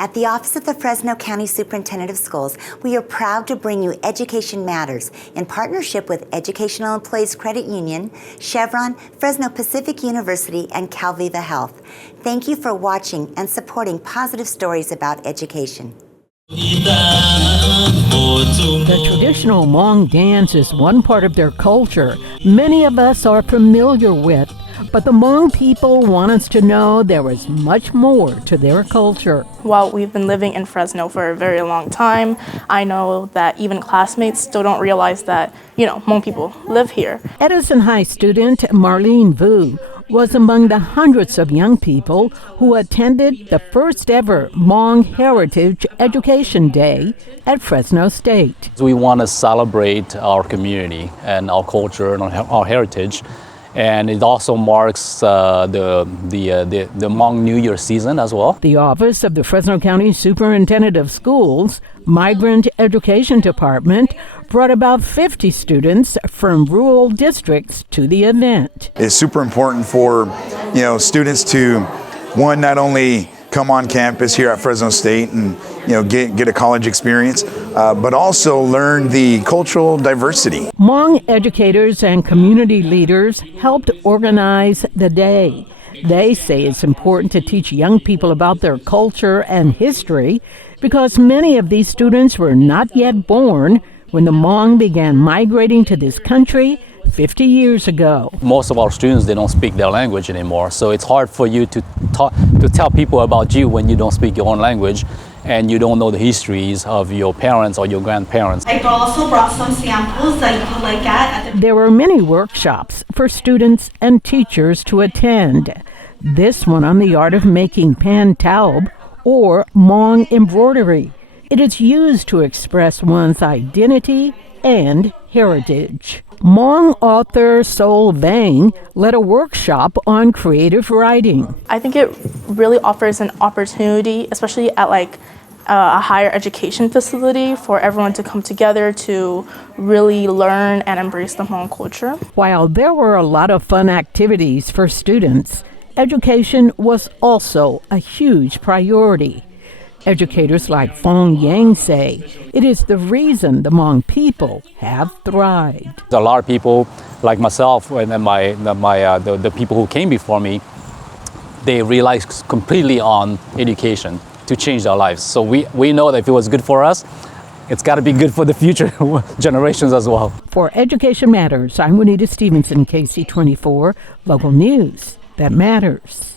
At the Office of the Fresno County Superintendent of Schools, we are proud to bring you Education Matters in partnership with Educational Employees Credit Union, Chevron, Fresno Pacific University, and Calviva Health. Thank you for watching and supporting positive stories about education. The traditional Hmong dance is one part of their culture many of us are familiar with, but the Hmong people want us to know there is much more to their culture. While we've been living in Fresno for a very long time, I know that even classmates still don't realize that, Hmong people live here. Edison High student Marlene Vu was among the hundreds of young people who attended the first ever Hmong Heritage Education Day at Fresno State. We want to celebrate our community and our culture and our heritage. And it also marks the Hmong New Year season as well. The Office of the Fresno County Superintendent of Schools Migrant Education Department brought about 50 students from rural districts to the event. It's super important for students to, one, not only come on campus here at Fresno State and get a college experience, but also learn the cultural diversity. Hmong educators and community leaders helped organize the day. They say it's important to teach young people about their culture and history because many of these students were not yet born when the Hmong began migrating to this country 50 years ago. Most of our students, they don't speak their language anymore, so it's hard for you to tell people about you when you don't speak your own language and you don't know the histories of your parents or your grandparents. I also brought some samples that you can look at. There were many workshops for students and teachers to attend. This one on the art of making Ntaub, or Hmong embroidery. It is used to express one's identity and heritage. Hmong author Sol Vang led a workshop on creative writing. I think it really offers an opportunity, especially at a higher education facility, for everyone to come together to really learn and embrace the Hmong culture. While there were a lot of fun activities for students, education was also a huge priority. Educators like Fong Yang say it is the reason the Hmong people have thrived. A lot of people like myself and the people who came before me, they relied completely on education to change their lives. So we know that if it was good for us, it's got to be good for the future generations as well. For Education Matters, I'm Juanita Stevenson, KC24, local news that matters.